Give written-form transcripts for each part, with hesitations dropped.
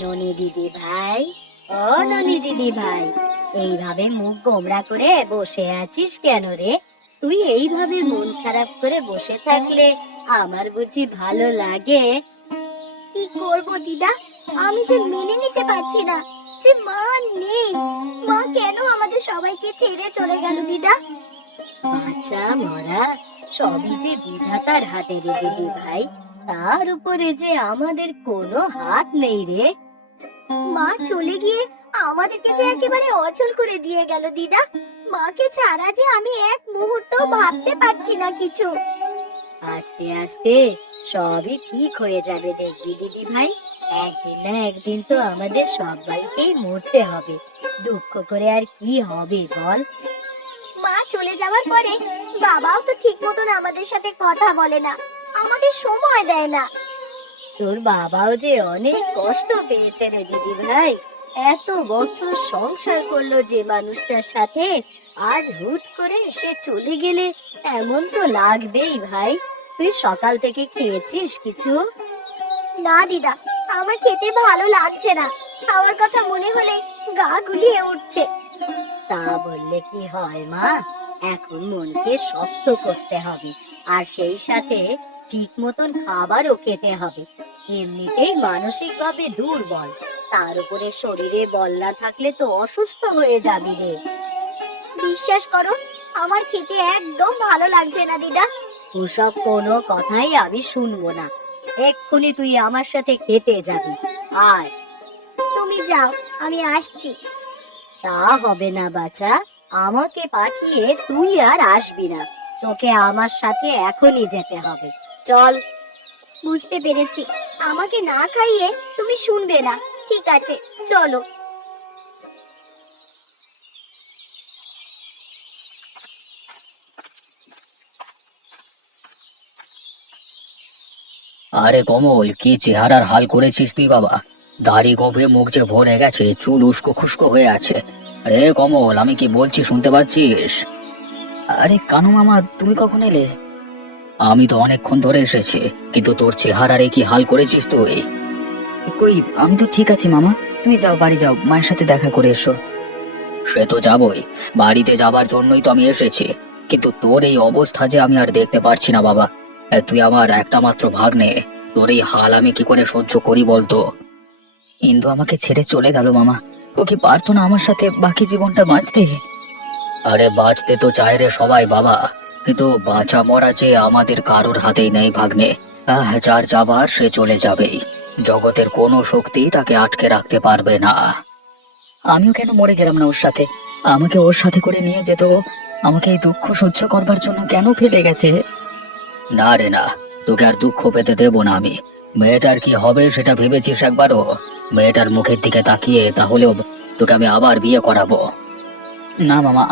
ননি দিদি ভাই, ও ননি দিদি ভাই, এইভাবে মুখ গোমড়া করে বসে আছিস কেন রে? তুই এইভাবে মন খারাপ করে বসে থাকলে আমার বুঝি ভালো লাগে? কি করব দিদা, আমি যে মেনে নিতে পারছি না যে মা নেই। মা কেন আমাদের সবাইকে ছেড়ে চলে গেল দিদা? বাচ্চা মরা সবই যে বিধাতার হাতে রে দিদি ভাই, তার উপরে যে আমাদের কোনো হাত নেই রে। মা চলে গিয়ে আমাদেরকে যে একেবারে অচল করে দিয়ে গেল দিদা। মাকে ছাড়া যে আমি এক মুহূর্ত ভাবতে পারছি না কিছু। আস্তে আস্তে সবই ঠিক হয়ে যাবে দেখবি দিদি ভাই। একদিন না একদিন তো আমাদের সবাইকেই মরতে হবে, দুঃখ করে আর কি হবে বল? মা চলে যাওয়ার পরে বাবাও তো ঠিক মতন আমাদের সাথে কথা বলে না, আমাদের সময় দেয় না। তোর বাবাও যে অনেক কষ্ট পেয়েছে রে দিদি ভাই। এত বছর সংসার করলো যে মানুষটার সাথে, আজ হুট করে সে চলে গেলে এমন তো লাগবেই ভাই। তুই সকাল থেকে খেয়েছিস কিছু? না দিদা, আমার খেতে ভালো লাগছে না। খাওয়ার কথা মনে হলে গা গুলিয়ে উঠছে। তা বললে কি হয় মা, এখন মনকে শক্ত করতে হবে, আর সেই সাথে ঠিক মতন খাবারও খেতে হবে। এমনিতেই মানসিক ভাবে দুর্বল, তার উপরে শরীরে বল না থাকলে তো অসুস্থ হয়ে যাবি রে। বিশ্বাস করো, আমার খেতে একদম ভালো লাগছে না দিদা। ওসব কোনো কথাই আমি শুনবো না। এক্ষুনি তুই আমার সাথে খেতে যাবি। আয়। তুমি যাও, আমি আসছি। তা হবে না বাছা, আমাকে পাঠিয়ে তুই আর আসবি না। তোকে আমার সাথে এখনই যেতে হবে, চল। বুঝতে পেরেছি, আমাকে না খাইয়ে তুমি শুনবে না। ঠিক আছে, চলো। আরে কমল, কি চেহারার হাল করেছিস তুই বাবা! দাড়ি গোঁফে মুখ যে ভরে গেছে, চুল উস্কো খুস্কো হয়ে আছে। আরে কমল, আমি কি বলছি শুনতে পাচ্ছিস? আরে কানু মামা, তুমি কখন এলে? আমি তো অনেকক্ষণ ধরে এসেছি, কিন্তু তোর চেহারার কি হাল করেছিস তুই! কই, আমি তো ঠিক আছি মামা। তুমি যাও, বাড়ি যাও, মায়ের সাথে দেখা করে এসো। সে তো যাবই, বাড়িতে যাবার জন্যই তো আমি এসেছি। কিন্তু তোর এই অবস্থা যে আমি আর দেখতে পারছি না বাবা। তুই আমার একটা মাত্র ভাগ্নে, তোর এই হাল আমি কি করে সহ্য করি বলতো? ইন্দু আমাকে ছেড়ে চলে গেল মামা। ও কি পারতো না আমার সাথে বাকি জীবনটা বাঁচতে? আরে বাঁচতে তো চায় রে সবাই বাবা, কিন্তু বাঁচা মরা যে আমাদের কারোর হাতেই নেই ভাগ্নে। যার যাবার সে চলে যাবেই, জগতের কোনো শক্তি তাকে আটকে রাখতে পারবে না। আমিও কেন মরে গেলাম না ওর সাথে? আমাকে ওর সাথে করে নিয়ে যেত ও। আমাকে এই দুঃখ সহ্য করবার জন্য কেন ফেলে গেছে? না রে না, তোকে আর দুঃখ পেতে দেবো না আমি। মেয়েটার কি হবে সেটা ভেবেছিস একবারও? মেয়েটার মুখের দিকে তাকিয়ে তাহলেও তোকে আমি আবার বিয়ে করাবো। না মামা,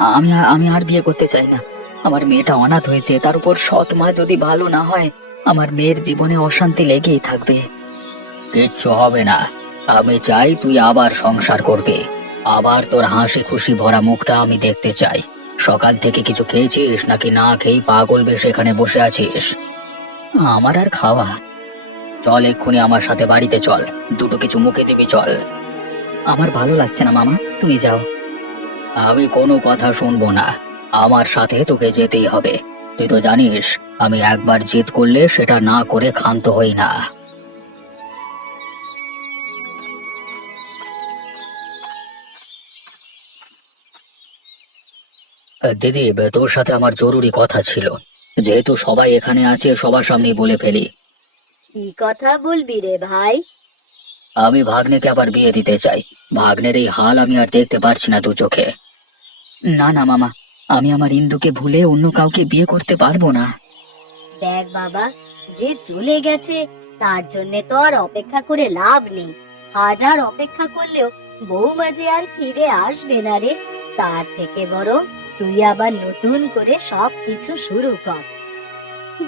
আমি আর বিয়ে করতে চাই না। আমার মেয়েটা অনাথ হয়েছে, তার উপর সৎ মা যদি ভালো না হয়, আমার মেয়ের জীবনে অশান্তি লেগেই থাকবে। কিচ্ছু হবে না, আমি চাই তুই আবার সংসার করবি। আবার তোর হাসি খুশি ভরা মুখটা আমি দেখতে চাই। সকাল থেকে কিছু খেয়েছিস নাকি না খেয়ে পাগল বেশ এখানে বসে আছিস? আমার আর খাওয়া। চল এক্ষুনি আমার সাথে বাড়িতে চল, দুটো কিছু মুখে দিবি চল। আমার ভালো লাগছে না মামা, তুমি যাও। আমি কোনো কথা শুনবো না, আমার সাথে তোকে যেতেই হবে। তুই তো জানিস, আমি একবার জিদ করলে সেটা না করে ক্ষান্ত হই না। দিদি, তোর সাথে আমার জরুরি কথা ছিল। যেহেতু সবাই এখানে আছে, সবার সামনেই বলে ফেলি। কি কথা বলবি রে ভাই? আমি ভাগ্নেকে আবার বিয়ে দিতে চাই। ভাগ্নের এই হাল আমি আর দেখতে পারছি না দু চোখে। না না মামা, আমি আমার ইন্দুকে ভুলে অন্য কাউকে বিয়ে করতে পারবো না। দেখ বাবা, যে চলে গেছে তার জন্য তো আর অপেক্ষা করে লাভ নেই। হাজার অপেক্ষা করলেও বৌমা যে আর ফিরে আসবে না রে। তার থেকে বরং তুই আবার নতুন করে সবকিছু শুরু কর।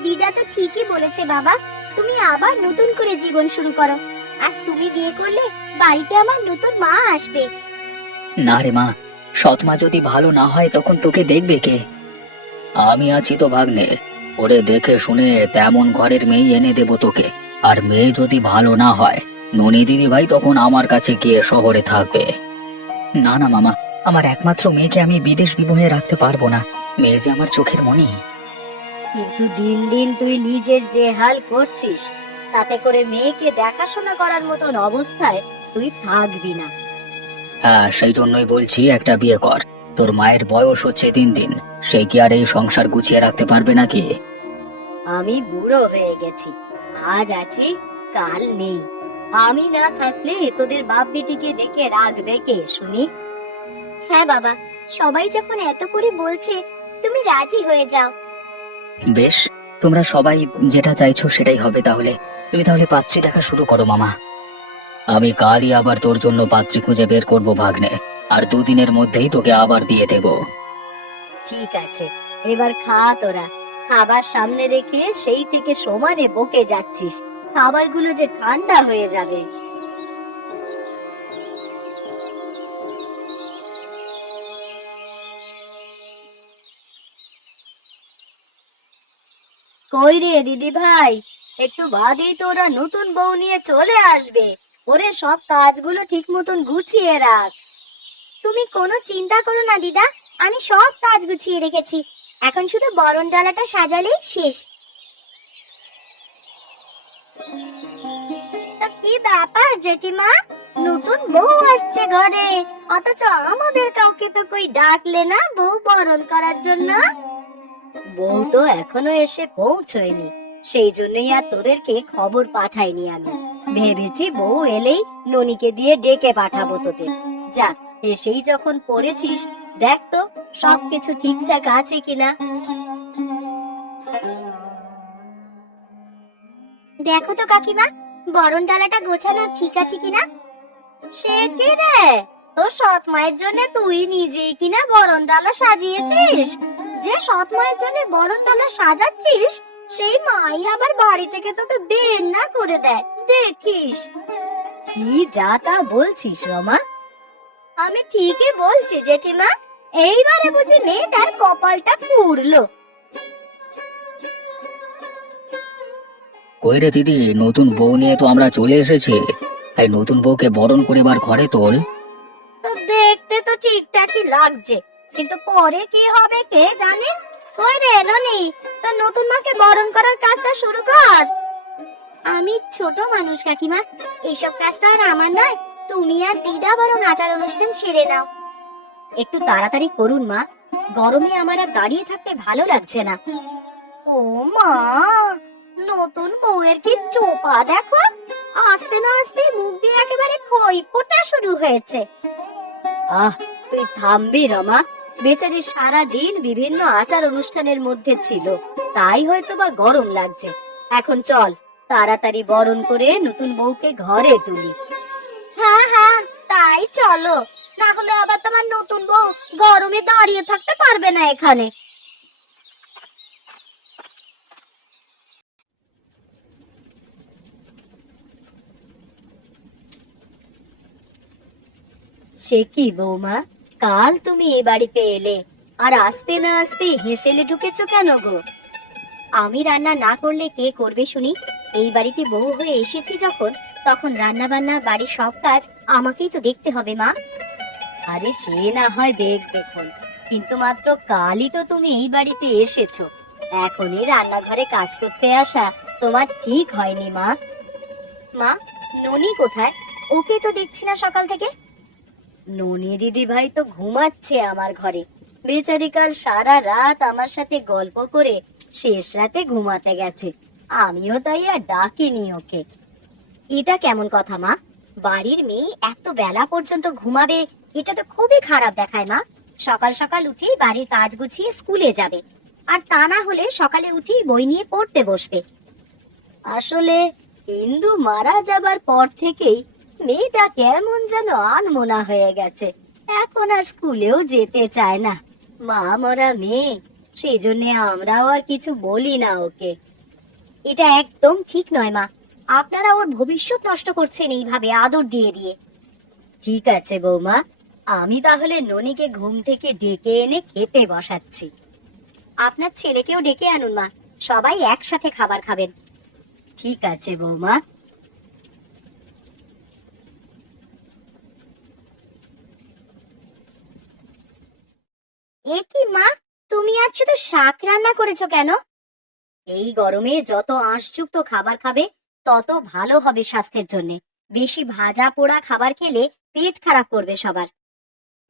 দিদা তো ঠিকই বলেছে বাবা, তুমি আবার নতুন করে জীবন শুরু করো। আর তুমি বিয়ে করলে বাড়িতে আমার নতুন মা আসবে। না রে মা, সৎ মা যদি ভালো না হয় তখন তোকে দেখবে কে? আমি আছি তো ভাগ্নে, ওরে দেখে শুনে তেমন ঘরের মেয়ে এনে দেবো তোকে। আর মেয়ে যদি ভালো না হয়, ননি দিদি ভাই তখন আমার কাছে গিয়ে শহরে থাকবে। না না মামা, আমার একমাত্র মেয়েকে আমি বিদেশ বিভুঁইয়ে রাখতে পারবো না। মেয়ে যে আমার চোখের মণি। কিন্তু দিন দিন তুই নিজের যে হাল করছিস, তাতে করে মেয়েকে দেখাশোনা করার মতন অবস্থায় তুই থাকবি না। হ্যাঁ, সেই জন্যই বলছি একটা বিয়ে কর। তোর মায়ের বয়স হচ্ছে দিন দিন, সে কি আর এই সংসার গুছিয়ে রাখতে পারবে নাকি? আমি বুড়ো হয়ে গেছি, আজ আছি কাল নেই। আমি না থাকলে তোদের বাপ বেটিকে দেখে রাখবে কে শুনি? হ্যাঁ বাবা, সবাই যখন এত করে বলছে, তুমি রাজি হয়ে যাও। বেশ, তোমরা সবাই যেটা চাইছো সেটাই হবে তাহলে। তুমি তাহলে পাত্রী দেখা শুরু করো মামা। আমি কালই আবার তোর জন্য পাত্রী খুঁজে বের করবো ভাগ্নে। আর দুদিনের মধ্যেই তোকে আবার বিয়ে দেব। ঠিক আছে, এবার খা তোরা। খাবার সামনে রেখে সেই থেকে সমানে বকে যাচ্ছিস, খাবারগুলো যে ঠান্ডা হয়ে যাবে। কই রে দিদি ভাই, একটু বাদেই তো ওরা নতুন বউ নিয়ে চলে আসবে। ওরে সব কাজগুলো ঠিক মতন গুছিয়ে রাখ। তুমি কোনো চিন্তা করো না দিদা, আমি সব কাজ গুছিয়ে রেখেছি। এখন শুধু বরণ ডালাটা সাজালেই শেষ। তা কি ব্যাপার জেঠিমা, নতুন বউ আসছে ঘরে, অথচ আমাদের কাউকে তো কই ডাকলে না বউ বরণ করার জন্য? বউ তো এখনো এসে পৌঁছয়নি, সেই জন্যই আর তোদেরকে খবর পাঠাইনি আমি। ভেবেছি বউ এলেই ননিকে দিয়ে ডেকে পাঠাবো তোদের। যা, এসেই যখন পড়েছিস, দেখ তো সবকিছু ঠিকঠাক আছে কিনা। দেখো তো কাকিমা, বরণ ডালাটা গোছানো ঠিক আছে কিনা। সে কে রে, তোর সৎ মায়ের জন্য তুই নিজেই কিনা বরণ ডালা সাজিয়েছিস? যে সৎ মায়ের জন্য বরণ ডালা সাজাচ্ছিস, সেই মাই আবার বাড়ি থেকে তোকে বের না করে দেয়, দেখিস। কি যা তা বলছিস রমা? আমি ঠিকই বলছি জেঠিমা, এইবারে বুঝি মেয়েটার কপালটা পুড়লো। কই রে দিদি, নতুন বউ নিয়ে তো আমরা চলে এসেছি। এই নতুন বউকে বরণ করে এবার ঘরে তোল। তো দেখতে তো ঠিকঠাকই লাগছে, কিন্তু পরে কি হবে কে জানে। কই রে ননি, তো নতুন মাকে বরণ করার কাজটা শুরু কর। আমি ছোট মানুষ কাকিমা, এইসব কাজ তো আর আমার নয়। তুমি আর দিদা বরং আচার অনুষ্ঠান সেরে নাও। একটু তাড়াতাড়ি করুন মা, গরমে আমার আর দাঁড়িয়ে থাকতে ভালো লাগছে না। ও মা, নতুন বউয়ের কি চোপা দেখো, আস্তে না আস্তে মুখ দিয়ে একেবারে খই ফোটা শুরু হয়েছে। আহ, তুই থামবি রমা, বেচারি সারা দিন বিভিন্ন আচার অনুষ্ঠানের মধ্যে ছিল, তাই হয়তো বা গরম লাগছে। এখন চল, তাড়াতাড়ি বরণ করে নতুন বউকে ঘরে তুলি। হ্যাঁ হ্যাঁ, তাই চলো, না হলে আবার তোমার নতুন বউ গরমে দাঁড়িয়ে থাকতে পারবে না এখানে। সে কি বৌমা, কাল তুমি এ বাড়িতে এলে, আর আসতে না আসতে হেসেলে ঢুকেছো কেন গো? আমি রান্না না করলে কে করবে শুনি? এই বাড়িতে বউ হয়ে এসেছি যখন, তখন রান্না বান্না বাড়ির সব কাজ আমাকেই তো দেখতে হবে মা। আরে সে না হয় দেখুন, কিন্তু মাত্র কালই তো তুমি এই বাড়িতে এসেছো, এখনই রান্নাঘরে কাজ করতে আসা তোমার ঠিক হয়নি মা। মা, ননি কোথায়? ওকে তো দেখছি না সকাল থেকে। ননি দিদি ভাই তো ঘুমাচ্ছে আমার ঘরে, বেচারি কাল সারা রাত আমার সাথে গল্প করে শেষ রাতে ঘুমাতে গেছে। আমিও তাই আর ডাকিনি ওকে। এটা কেমন কথা মা, বাড়ির মেয়ে এত বেলা পর্যন্ত ঘুমাবে, এটা তো খুবই খারাপ দেখায় মা। সকাল সকাল উঠেই বাড়ির কাজ গুছিয়ে স্কুলে যাবে, আর তা না হলে সকালে উঠেই বই নিয়ে পড়তে বসবে। আসলে ইন্দু মারা যাবার পর থেকেই মেয়েটা কেমন যেন আনমনা হয়ে গেছে, এখন আর স্কুলেও যেতে চায় না। মা মরা মেয়ে, সেই জন্য আমরাও আর কিছু বলি না ওকে। এটা একদম ঠিক নয় মা, আপনারা ওর ভবিষ্যৎ নষ্ট করছেন এইভাবে আদর দিয়ে দিয়ে। ঠিক আছে বৌমা, আমি তাহলে ননিকে ঘুম থেকে ডেকে এনে খেতে বসাচ্ছি। আপনার ছেলেকেও ডেকে আনুন মা, সবাই একসাথে খাবার খাবেন। ঠিক আছে বৌমা। এ কি মা, তুমি আজ শুধু শাক রান্না করেছো কেন? এই গরমে যত আঁশযুক্ত খাবার খাবে তত ভালো হবে স্বাস্থ্যের জন্য। বেশি ভাজা পোড়া খাবার খেলে পেট খারাপ করবে সবার।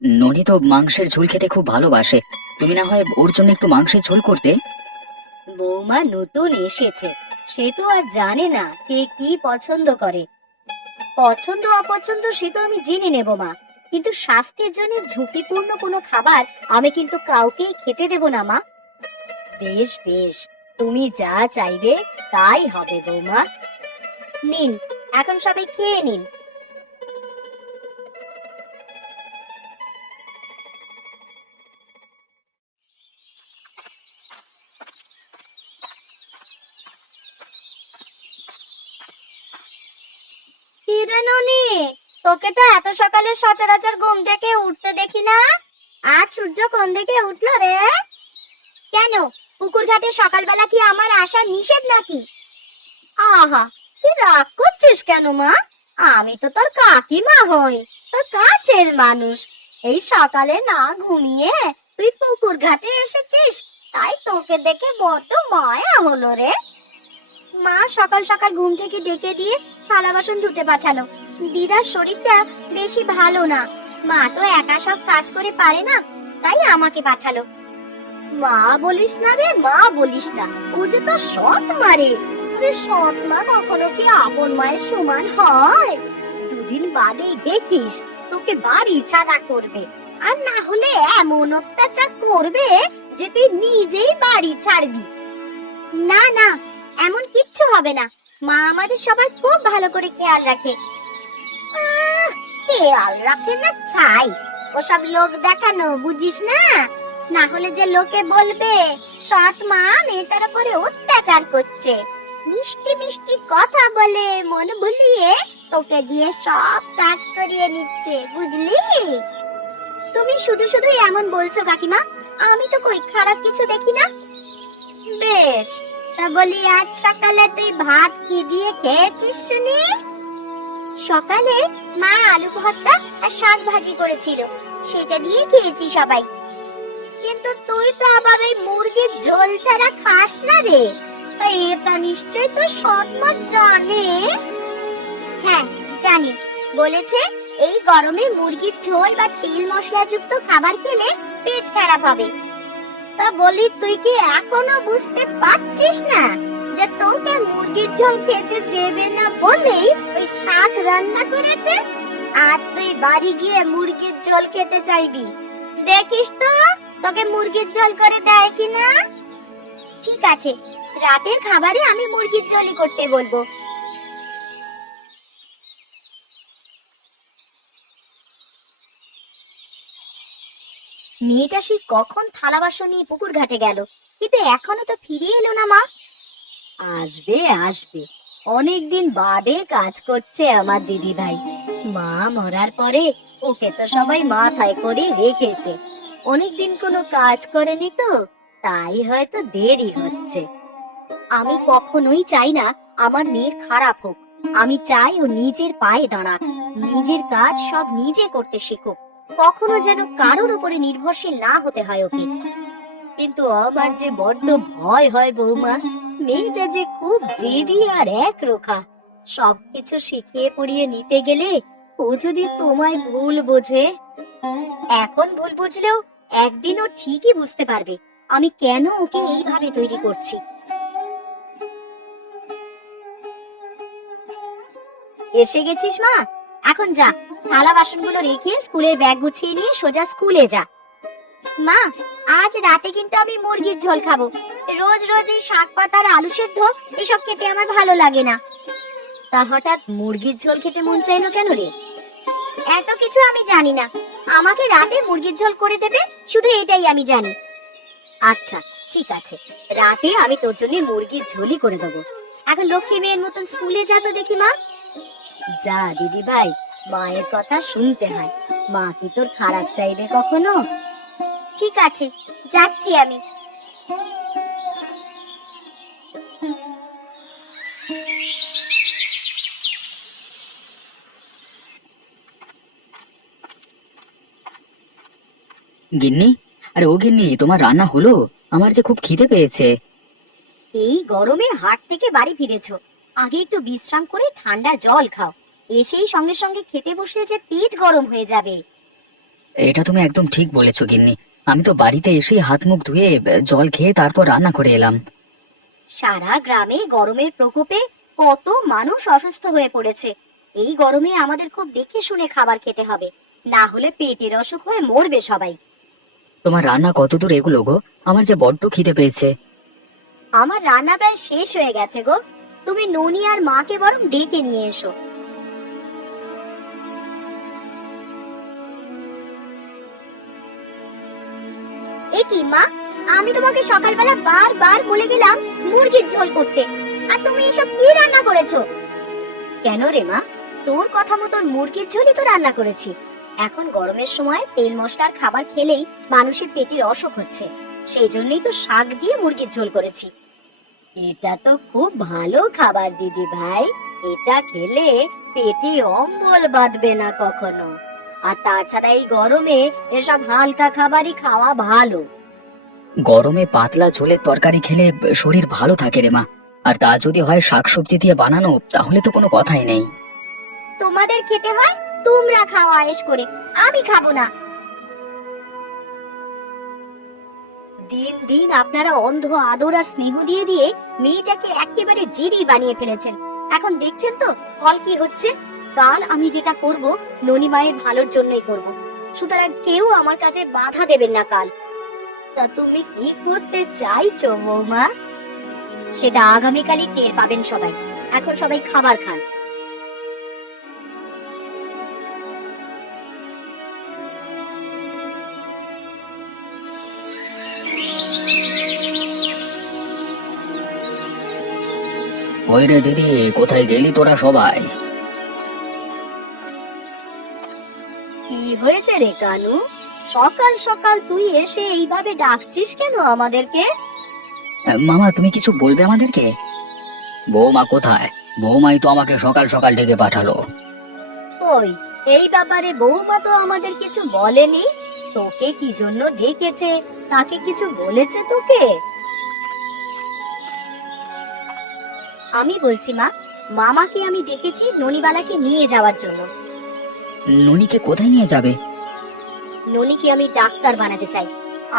ননি তো মাংসের ঝোল খেতে খুব ভালোবাসে, তুমি না হয় ওর জন্য একটু মাংসের ঝোল করতে। বৌমা নতুন এসেছে, সে তো আর জানে না কে কি পছন্দ করে। পছন্দ অপছন্দ সে তো আমি জেনে নেব মা, কিন্তু স্বাস্থ্যের জন্য ঝুঁকিপূর্ণ কোনো খাবার আমি কিন্তু কাউকেই খেতে দেব না মা। বেশ বেশ, তুমি যা চাইবে তাই হবে বৌমা। নিন, এখন সবাই খেয়ে নিন। কিরে ননি, তোকে তো এত সকালে সচরাচর ঘুম থেকে উঠতে দেখি না। আজ সূর্য কোন দিকে উঠলো রে? কেন, পুকুর ঘাটে সকালবেলা কি আমার আসা নিষেধ নাকি? আহা, তুই রাগ করছিস কেন মা? আমি তো তোর কাকিমা হই, তোর কাছের মানুষ। এই সকালে না ঘুমিয়ে তুই পুকুর ঘাটে এসেছিস, তাই তোকে দেখে বড্ড মায়া হলো রে। মা সকাল সকাল ঘুম থেকে ডেকে দিয়ে থালা বাসন ধুতে পাঠালো। দিদার শরীরটা বেশি ভালো না, মা তো একা সব কাজ করে পারে না, তাই আমাকে পাঠালো। মা বলিস না রে, মা বলিস না, ও যে তোর সৎ মা রে। আরে সৎ মা কখনো কি আপন মায়ের সমান হয়? দুদিন বাদেই দেখিস তোকে বাড়ি ছাড়া করবে, আর না হলে এমন অত্যাচার করবে যে তুই নিজেই বাড়ি ছাড়বি। না না, এমন কিচ্ছু হবে না, মা আমাদের সবার খুব ভালো করে খেয়াল রাখে। খেয়াল রাখে না চাই, ওসব লোক দেখানো বুঝিস না। না হলে যে লোকে বলবে সৎ মা মেয়েটার উপরে অত্যাচার করছে। মিষ্টি মিষ্টি কথা বলে মন ভুলিয়ে তোকে দিয়ে সব কাজ করিয়ে নিচ্ছে, বুঝলি? তুমি শুধু শুধু এমন বলছো কাকিমা, আমি তো কই খারাপ কিছু দেখি না। বেশ, তা বলি আজ সকালে তুই ভাত কি দিয়ে খেয়েছিস শুনি? সকালে মা আলু ভর্তা আর শাক ভাজি করেছিল, সেটা দিয়ে খেয়েছি সবাই। কিন্তু তুই তো আবার ওই মুরগির ঝোল ছাড়া খাস না রে, এটা নিশ্চয়ই তো সৎ মা জানে। হ্যাঁ জানি, বলেছে এই গরমে মুরগির ঝোল বা তেল মশলাযুক্ত খাবার খেলে পেট খারাপ হবে। তা বলি তুই কি এখনো বুঝতে পারছিস না যে তোকে মুরগির ঝোল খেতে দেবে না বলেই ওই শাক রান্না করেছে? আজ তুই বাড়ি গিয়ে মুরগির ঝোল খেতে চাইবি, দেখিস তো তোকে মুরগির ঝোল করে দেয় কিনা। ঠিক আছে, রাতের খাবারে আমি মুরগির ঝোলই করতে বলবো। মেয়েটা সেই কখন থালা বাসন নিয়ে পুকুর ঘাটে গেল, কিন্তু এখনো তো ফিরে এলো না মা। আসবে আসবে, অনেকদিন বাদে কাজ করছে আমার দিদি ভাই। মা মরার পরে ওকে তো সবাই মাথায় করে রেখেছে, অনেকদিন কোনো কাজ করেনি তো, তাই হয়তো দেরি হচ্ছে। আমি কখনোই চাই না আমার মেয়ের খারাপ হোক, আমি চাই ও নিজের পায়ে দাঁড়াক, নিজের কাজ সব নিজে করতে শিখুক, কখনো যেন কারোর উপরে নির্ভরশীল না হতে হয় ওকে। কিন্তু আমার যে বড্ড ভয় হয় বৌমা, মেয়েটা যে খুব জেদি আর একরোখা। সবকিছু শিখিয়ে পড়িয়ে নিতে গেলে ও যদি তোমায় ভুল বোঝে। এখন ভুল বুঝলেও একদিন ও ঠিকই বুঝতে পারবে আমি কেন ওকে এইভাবে তৈরি করছি। এসে গেছিস মা? এখন যা, থালা বাসনগুলো রেখে স্কুলের ব্যাগ গুছিয়ে নিয়ে সোজা স্কুলে যা। মা, আজ রাতে কিন্তু আমি মুরগির ঝোল খাবো। রোজ রোজ এই শাক পাতার আলু সেদ্ধ এসব খেতে আমার ভালো লাগে না। তা হঠাৎ মুরগির ঝোল খেতে মন চাইলো কেন রে? এত কিছু আমি জানি না, আমাকে রাতে মুরগির ঝোল করে দেবে, শুধু এটাই আমি জানি। আচ্ছা ঠিক আছে, রাতে আমি তোর জন্য মুরগির ঝোলই করে দেবো। এখন লক্ষ্মী মেয়ের মতন স্কুলে যা তো দেখি মা। যা দিদি ভাই, মায়ের কথা শুনতে হয়, মা কি তোর খারাপ চাইবে কখনো? ঠিক আছে, যাচ্ছি আমি। গিন্নি, আরে ও গিন্নি, তোমার রান্না হলো? আমার যে খুব খিদে পেয়েছে। এই গরমে হাট থেকে বাড়ি ফিরেছো, আগে একটু বিশ্রাম করে ঠান্ডা জল খাও। এসেই সঙ্গে সঙ্গে খেতে বসলে যে পেট গরম হয়ে যাবে। এটা তুমি একদম ঠিক বলেছো গিন্নি। আমি তো বাড়িতে এসেই হাত মুখ ধুয়ে জল খেয়ে তারপর রান্না করে এলাম। সারা গ্রামে গরমের প্রকোপে কত মানুষ অসুস্থ হয়ে পড়েছে। এই গরমে আমাদের খুব দেখে শুনে খাবার খেতে হবে, না হলে পেটের অসুখ হয়ে মরবে সবাই। তোমার রান্না কতদূর এগুলো গো? আমার যে বড্ড খিদে পেয়েছে। আমার রান্না প্রায় শেষ হয়ে গেছে গো, তুমি ননি আর মাকে বরং ডেকে নিয়ে এসো। এ কি মা, আমি তোমাকে সকালবেলা বারবার বলে গেলাম মুরগির ঝোল করতে, আর তুমি এসব কি রান্না করেছো? কেন রে মা, তোর কথা মতন মুরগির ঝোলই তো রান্না করেছি। এখন গরমের সময় তেল মশলার খাবার খেলেই মানুষের পেটের অসুখ হচ্ছে, সেই জন্যই তো শাক দিয়ে মুরগির ঝোল করেছি। এটা তো খুব ভালো খাবার দিদি ভাই, এটা খেলে পেটে অম্বল বাঁধবে না কখনো। আর তাছাড়া এই গরমে এসব হালকা খাবারই খাওয়া ভালো। গরমে পাতলা ঝোলের তরকারি খেলে শরীর ভালো থাকে রে মা। আর তা যদি হয় শাকসবজি দিয়ে বানানো, তাহলে তো কোনো কথাই নেই। তোমাদের খেতে হয়, তোমরা খাও আয়েশ করে, আমি খাবো না। দিন দিন আপনারা অন্ধ আদর আর স্নেহ দিয়ে দিয়ে মেয়েটাকে একেবারে জেদি বানিয়ে ফেলেছেন। এখন দেখছেন তো ফল কি হচ্ছে। কাল আমি যেটা করব ননি মায়ের ভালোর জন্যই করব, সুতরাং কেউ আমার কাছে বাধা দেবেন না কাল। তা তুমি কি করতে চাইছো বৌমা? সেটা আগামীকালই টের পাবেন সবাই। এখন সবাই খাবার খান। ওই রে দিদি, কোথায় গেলি তোরা সবাই? কি হয়েছে রে কানু, সকাল সকাল তুই এসে এইভাবে ডাকছিস কেন আমাদেরকে? মামা, তুমি কিছু বলবে আমাদেরকে? বৌমা কোথায়? বৌমাই তো আমাকে সকাল সকাল ডেকে পাঠালো। ওই, এই ব্যাপারে বৌমা তো আমাদের কিছু বলেনি। তোকে কি জন্য ডেকেছে, তাকে কিছু বলেছে তোকে? আমি বলছি মা, মামাকে আমি ডেকেছি ননিবালাকে নিয়ে যাওয়ার জন্য। ননিকে কোথায় নিয়ে যাবে? ননিকে আমি ডাক্তার বানাতে চাই।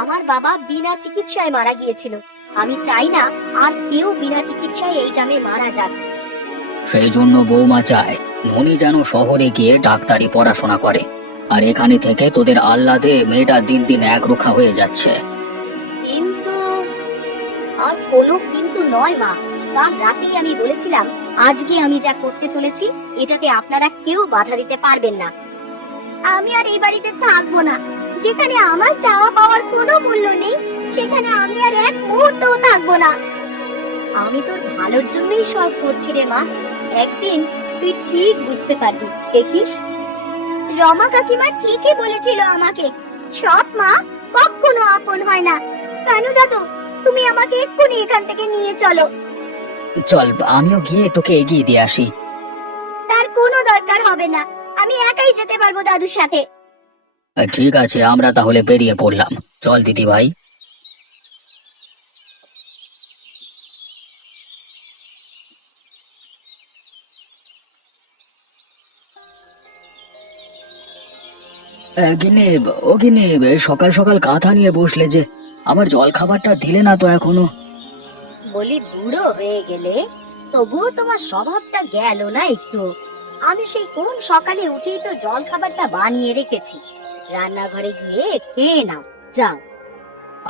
আমার বাবা বিনা চিকিৎসায় মারা গিয়েছিল, আমি চাই না আর কেউ বিনা চিকিৎসায় এই গ্রামে মারা যাক। সেই জন্য বৌমা চায় ননি যেন শহরে গিয়ে ডাক্তারি পড়াশোনা করে, আর এখানে থেকে তোদের আহ্লাদে মেয়েটা দিন দিন একরোখা হয়ে যাচ্ছে। কিন্তু আর কোনো কিন্তু নয় মা, কাল রাতেই আমি বলেছিলাম আজকে আমি যা করতে চলেছি এটাকে আপনারা কেউ বাধা দিতে পারবেন না। আমি আর এই বাড়িতে থাকবো না। যেখানে আমার চাওয়া পাওয়ার কোনো মূল্য নেই, সেখানে আমি আর এক মুহূর্তও থাকবো না। আমি তোর ভালোর জন্যই সব করছি রে মা, একদিন তুই ঠিক বুঝতে পারবি, দেখিস। রমা কাকিমা ঠিকই বলেছিল আমাকে, সৎ মা কখনো আপন হয় না। কানু দাদু, তুমি আমাকে এক্ষুনি এখান থেকে নিয়ে চলো। চল, আমিও গিয়ে তোকে এগিয়ে দিয়ে আসি। তার কোনো দরকার হবে না, আমি একাই যেতে পারবো দাদুর সাথে। ঠিক আছে, আমরা তাহলে বেরিয়ে পড়লাম। চল দিদি ভাই। গিন্নি, ও গিন্নি, সকাল সকাল কাঁথা নিয়ে বসলে যে, আমার জল খাবারটা দিলে না তো এখনো। বলি বুড়ো হয়ে গেলে তবুও তোমার স্বভাবটা গেল না একটু। আমি সেই কোন সকালে উঠেই তো জল খাবারটা বানিয়ে রেখেছি, রান্নাঘরে গিয়ে খেয়ে নাও, যাও।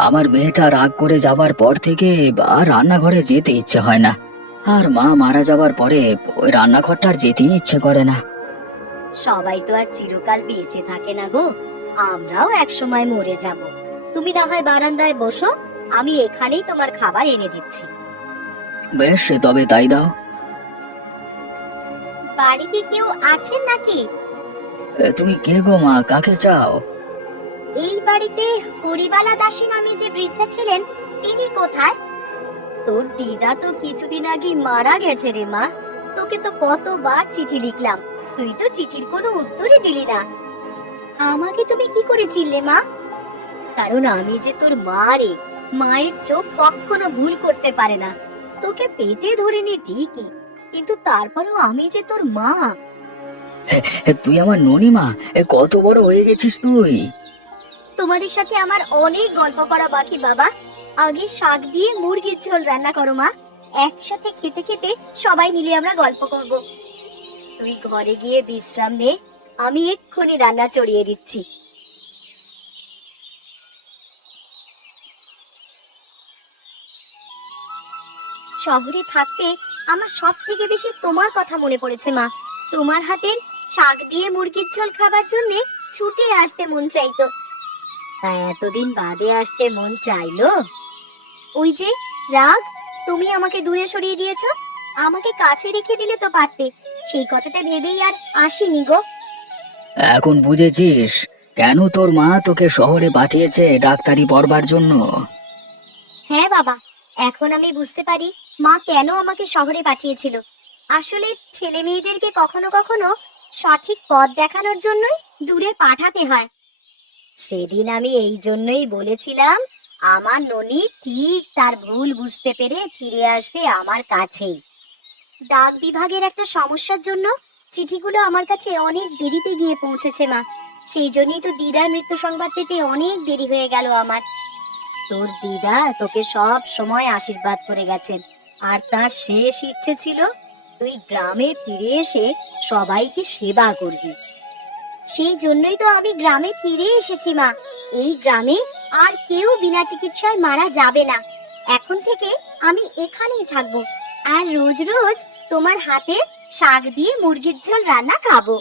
আমার মেয়েটা রাগ করে যাবার পর থেকে আর রান্নাঘরে যেতে ইচ্ছে হয় না। আর মা মারা যাবার পরে ওই রান্নাঘরটা আর যেতেই ইচ্ছে করে না। সবাই তো আর চিরকাল বেঁচে থাকে না গো, আমরাও এক সময় মরে যাব। তুমি না হয় বারান্দায় বসো, আমি এখানেই তোমার খাবার এনে দিচ্ছি। বেশ, তবে তাই দাও। বাড়িতে কেউ আছেন নাকি? তুমি কে গো মা, কাকে চাও? এই বাড়িতে হরিবালা দাসী নামে যে বৃদ্ধা ছিলেন, তিনি কোথায়? তোর দিদা তো কিছুদিন আগে মারা গেছে রে মা, তোকে তো কতবার চিঠি লিখলাম, তুই তো চিঠির কোনো উত্তরই দিলি না। আমাকে তুমি কি করে চিনলে মা? কারণ আমি যে তোর মা রে। মায়ের চোখ কখনো ভুল করতে পারে না। তোকে পেটে ধরে নি ঠিকই, কিন্তু তারপরেও আমি যে তোর মা। তুই আমার ননিমা, কত বড় হয়ে গেছিস তুই। তোমাদের সাথে আমার অনেক গল্প করা বাকি বাবা। আগে শাক দিয়ে মুরগির ঝোল রান্না করো মা। একসাথে খেতে খেতে সবাই মিলে আমরা গল্প করব। তুই ঘরে গিয়ে বিশ্রাম নে, আমি এক্ষুনি রান্না চড়িয়ে দিচ্ছি। শহরে থাকতে আমার সব থেকে বেশি তোমার কথা মনে পড়েছে মা। তোমার হাতের শাক দিয়ে মুরগির ঝোল খাবার জন্য ছুটে আসতে মন চাইতো। তা এতদিন বাদে আসতে মন চাইলো? ওই যে রাগ, তুমি আমাকে দূরে সরিয়ে দিয়েছো। আমাকে কাছে রেখে দিলে তো পারতে। সেই কথাটা ভেবেই আর আসিনি গো। এখন বুঝেছিস কেন তোর মা তোকে শহরে পাঠিয়েছে ডাক্তারি পড়বার জন্য? হ্যাঁ বাবা, এখন আমি বুঝতে পারি মা কেন আমাকে শহরে পাঠিয়েছিল। আসলে ছেলে মেয়েদেরকে কখনো কখনো সঠিক পথ দেখানোর জন্যই দূরে পাঠাতে হয়। সেদিন আমি এই জন্যই বলেছিলাম আমার ননি ঠিক তার ভুল বুঝতে পেরে ফিরে আসবে আমার কাছেই। ডাক বিভাগের একটা সমস্যার জন্য চিঠিগুলো আমার কাছে অনেক দেরিতে গিয়ে পৌঁছেছে মা। সেই জন্যই তো দিদার মৃত্যু সংবাদ পেতে অনেক দেরি হয়ে গেল আমার। তোর দিদা তোকে সব সময় আশীর্বাদ করে গেছেন, আর তার শেষ ইচ্ছে ছিল তুই গ্রামে ফিরে এসে সবাইকে সেবা করবি। সেই জন্যই তো আমি গ্রামে ফিরে এসেছি মা। এই গ্রামে আর কেউ বিনা চিকিৎসায় মারা যাবে না। এখন থেকে আমি এখানেই থাকবো, আর রোজ রোজ তোমার হাতে শাক দিয়ে মুরগির ঝোল রান্না খাবো।